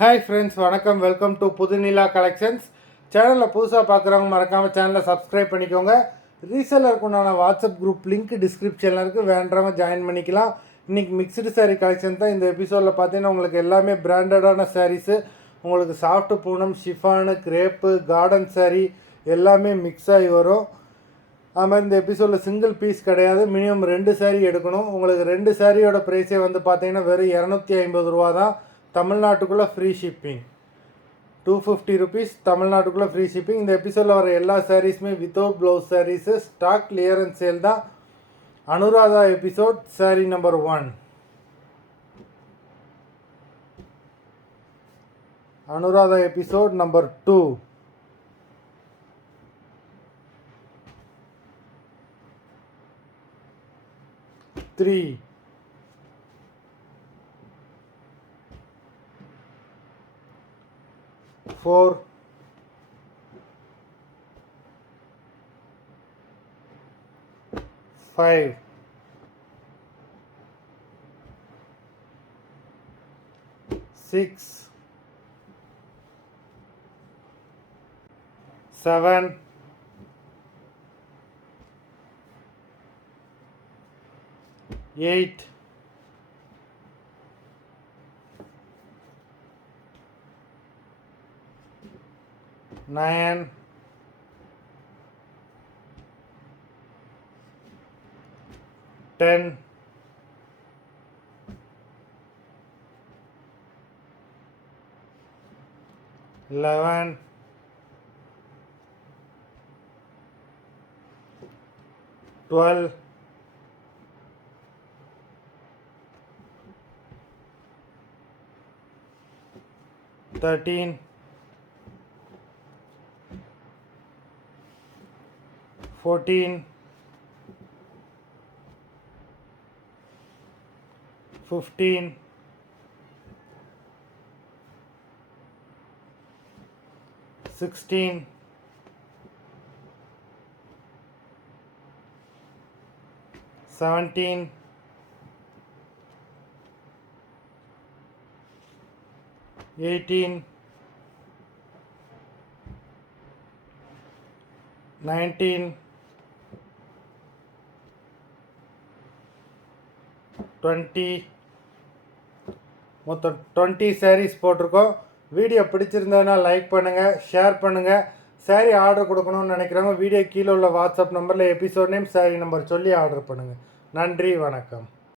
Hi friends, வணக்கம். Welcome to Pudhunila collections. சேனலில் புதுசாக பார்க்குறவங்க மறக்காமல் சேனலை சப்ஸ்கிரைப் பண்ணிக்கோங்க. ரீசெல்லருக்கு உண்டான வாட்ஸ்அப் குரூப் லிங்க் டிஸ்கிரிப்ஷனில் இருக்குது, வேண்டவங்க ஜாயின் பண்ணிக்கலாம். இன்றைக்கி மிக்சடு சாரீ கலெக்ஷன் தான். இந்த எபிசோடில் பார்த்தீங்கன்னா உங்களுக்கு எல்லாமே பிராண்டடான சாரீஸு, உங்களுக்கு soft Poonam, chiffon, crepe, garden sari எல்லாமே மிக்ஸ் ஆகி வரும். அது மாதிரி இந்த எபிசோடில் சிங்கிள் பீஸ் கிடையாது, மினிமம் 2 சாரீ எடுக்கணும். உங்களுக்கு 2 சாரியோட ப்ரைஸே வந்து பார்த்தீங்கன்னா வெறும் 250 ரூபா தான். தமிழ்நாட்டுக்குள்ளே ஃப்ரீ ஷிப்பிங். 250 ருபீஸ் தமிழ்நாட்டுக்குள்ளே ஃப்ரீ ஷிப்பிங். இந்த எபிசோடில் வர எல்லா சாரீஸுமே without blouse saris, stock clearance sale தான். Anuradha episode sari number 1. Anuradha episode number 2. 3. 4. 5. 6. 7. 8. 9. 10. 11. 12. 13. 14. 15. 16. 17. 18. 19. 20. மொத்தம் 20 சாரீஸ் போட்டிருக்கோம். வீடியோ பிடிச்சிருந்ததுன்னா லைக் பண்ணுங்கள், ஷேர் பண்ணுங்கள். சாரீ ஆர்டர் கொடுக்கணும்னு நினைக்கிறவங்க வீடியோ கீழே உள்ள வாட்ஸ்அப் நம்பரில் எபிசோட் நேம், சாரீ நம்பர் சொல்லி ஆர்டர் பண்ணுங்கள். நன்றி, வணக்கம்.